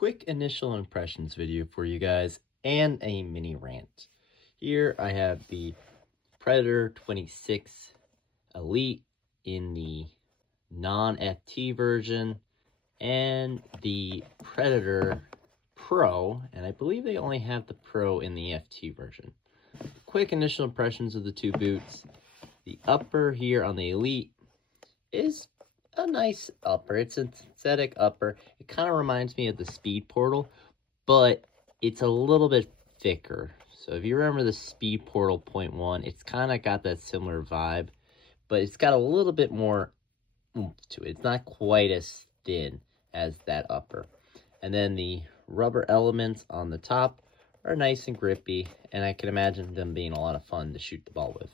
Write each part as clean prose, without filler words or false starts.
quick initial impressions video for you guys and a mini rant. Here I have the Predatoe 26 Elite in the non-FT version and the Predatoe Pro, and I believe they only have the Pro in the FT version. Quick initial impressions of the two boots. The upper here on the Elite is a nice upper. It's a synthetic upper. It kind of reminds me of the Speed Portal, but it's a little bit thicker. So if you remember the Speed Portal 0.1, it's kind of got that similar vibe, but it's got a little bit more oomph to it. It's not quite as thin as that upper. And then the rubber elements on the top are nice and grippy, and I can imagine them being a lot of fun to shoot the ball with.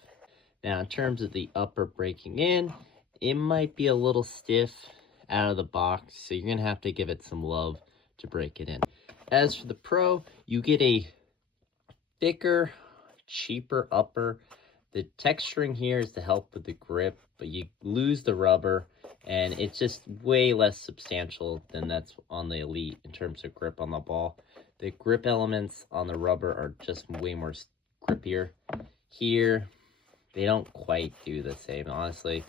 Now, in terms of the upper breaking in, it might be a little stiff out of the box, so you're going to have to give it some love to break it in. As for the Pro, you get a thicker, cheaper upper. The texturing here is to help with the grip, but you lose the rubber, and it's just way less substantial than that's on the Elite in terms of grip on the ball. The grip elements on the rubber are just way more grippier. Here, they don't quite do the same. Honestly,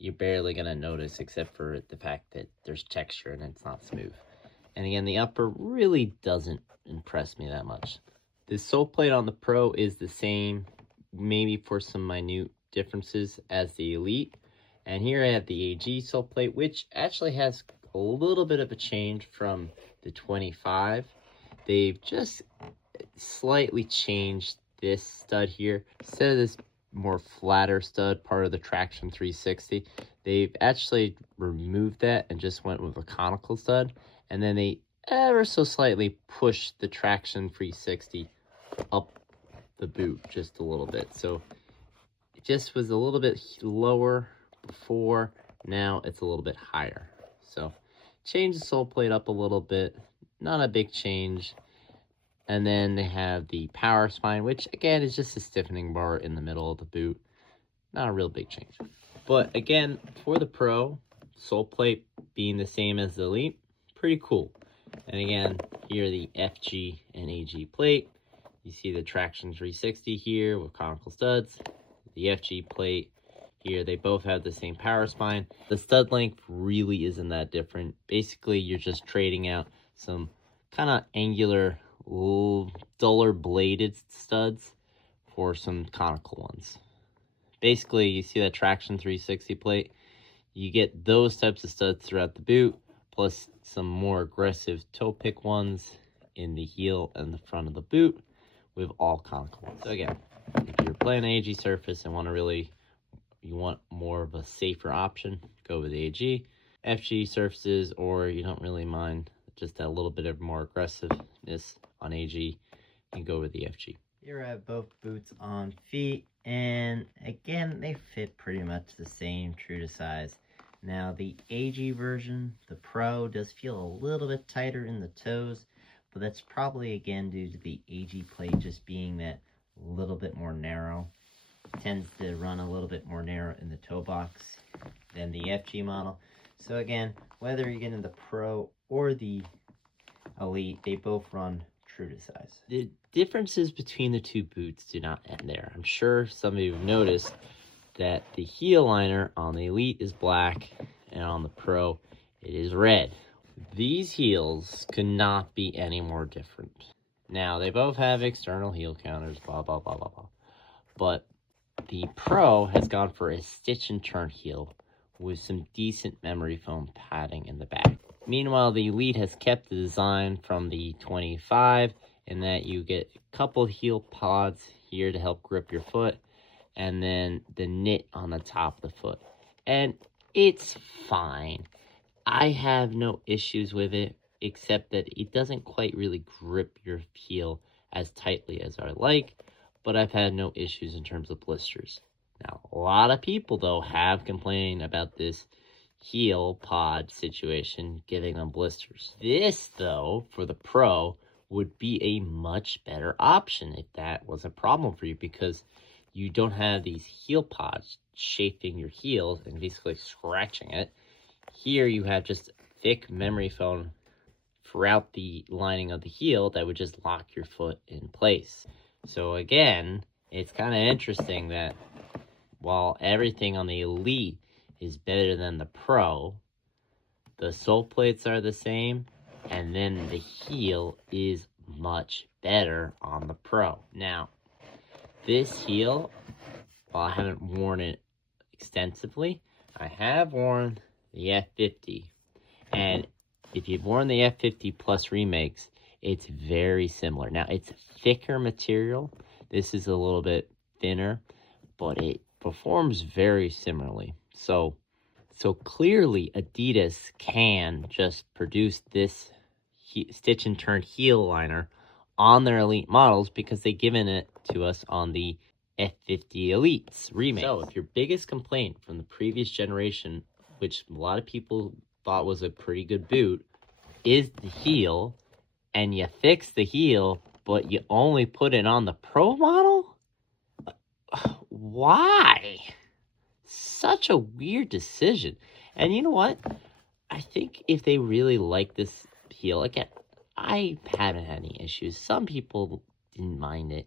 you're barely going to notice except for the fact that there's texture and it's not smooth. And again, the upper really doesn't impress me that much. The sole plate on the Pro is the same, maybe for some minute differences, as the Elite. And here I have the AG sole plate, which actually has a little bit of a change from the 25. They've just slightly changed this stud here. Instead of this more flatter stud, part of the Traction 360, they've actually removed that and just went with a conical stud, and then they ever so slightly pushed the Traction 360 up the boot just a little bit. So it just was a little bit lower before, now it's a little bit higher. So change the sole plate up a little bit, not a big change. And then they have the power spine, which again is just a stiffening bar in the middle of the boot. Not a real big change. But again, for the Pro, sole plate being the same as the Elite, pretty cool. And again, here the FG and AG plate. You see the Traction 360 here with conical studs. The FG plate here, they both have the same power spine. The stud length really isn't that different. Basically, you're just trading out some kind of angular, duller bladed studs for some conical ones. Basically, you see that Traction 360 plate, you get those types of studs throughout the boot, plus some more aggressive toe pick ones in the heel and the front of the boot with all conical ones. So again, if you're playing an AG surface and you want more of a safer option, go with the AG. FG surfaces, or you don't really mind just a little bit of more aggressiveness on AG, you can go with the FG. Here I have both boots on feet, and again, they fit pretty much the same, true to size. Now, the AG version, the Pro, does feel a little bit tighter in the toes, but that's probably, again, due to the AG plate just being that little bit more narrow. It tends to run a little bit more narrow in the toe box than the FG model. So again, whether you're getting the Pro or the Elite, they both run true to size. The differences between the two boots do not end there. I'm sure some of you have noticed that the heel liner on the Elite is black and on the Pro it is red. These heels could not be any more different. Now, they both have external heel counters, blah, blah, blah, blah, blah. But the Pro has gone for a stitch and turn heel with some decent memory foam padding in the back. Meanwhile, the Elite has kept the design from the 25 in that you get a couple heel pods here to help grip your foot, and then the knit on the top of the foot. And it's fine. I have no issues with it, except that it doesn't quite really grip your heel as tightly as I like, but I've had no issues in terms of blisters. Now, a lot of people, though, have complained about this heel pod situation giving them blisters. This, though, for the Pro, would be a much better option if that was a problem for you, because you don't have these heel pods chafing your heels and basically scratching it. Here you have just thick memory foam throughout the lining of the heel that would just lock your foot in place. So again, it's kind of interesting that while everything on the Elite is better than the Pro, the sole plates are the same, and then the heel is much better on the Pro. Now, this heel, while I haven't worn it extensively, I have worn the F50. And if you've worn the F50 Plus remakes, it's very similar. Now, it's thicker material. This is a little bit thinner, but it performs very similarly. So clearly Adidas can just produce this stitch and turn heel liner on their Elite models because they've given it to us on the F50 Elites remake. So if your biggest complaint from the previous generation, which a lot of people thought was a pretty good boot, is the heel, and you fix the heel, but you only put it on the Pro model? Why? Such a weird decision. And you know what? I think if they really like this heel, again, I haven't had any issues. Some people didn't mind it,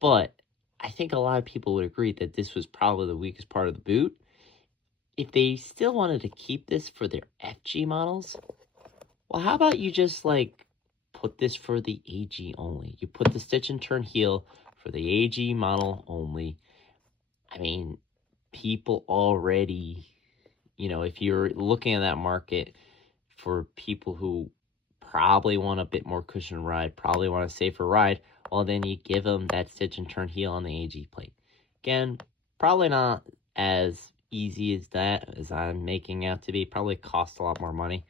but I think a lot of people would agree that this was probably the weakest part of the boot. If they still wanted to keep this for their FG models, well, how about you just like put this for the AG only? You put the stitch and turn heel for the AG model only. I mean, people already, if you're looking at that market for people who probably want a bit more cushion ride, probably want a safer ride, well, then you give them that stitch and turn heel on the AG plate. Again, probably not as easy as that as I'm making out to be. Probably costs a lot more money,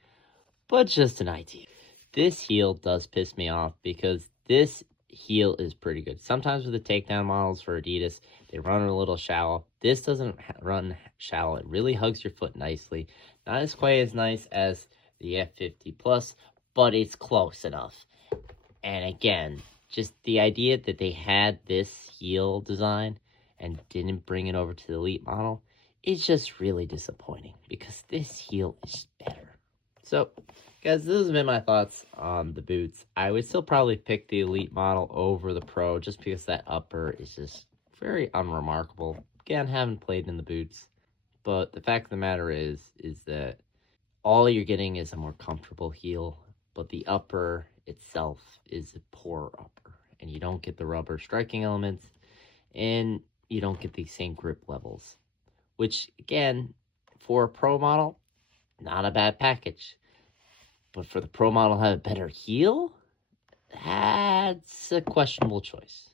but just an idea. This heel does piss me off because this heel is pretty good. Sometimes with the takedown models for Adidas, they run a little shallow. This doesn't run shallow. It really hugs your foot nicely. Not as quite as nice as the F50 Plus, but it's close enough. And again, just the idea that they had this heel design and didn't bring it over to the Elite model is just really disappointing because this heel is better. So, guys, those have been my thoughts on the boots. I would still probably pick the Elite model over the Pro just because that upper is just very unremarkable. Again, haven't played in the boots. But the fact of the matter is that all you're getting is a more comfortable heel, but the upper itself is a poor upper. And you don't get the rubber striking elements, and you don't get the same grip levels. Which, again, for a Pro model, not a bad package. But for the Pro model to have a better heel, that's a questionable choice.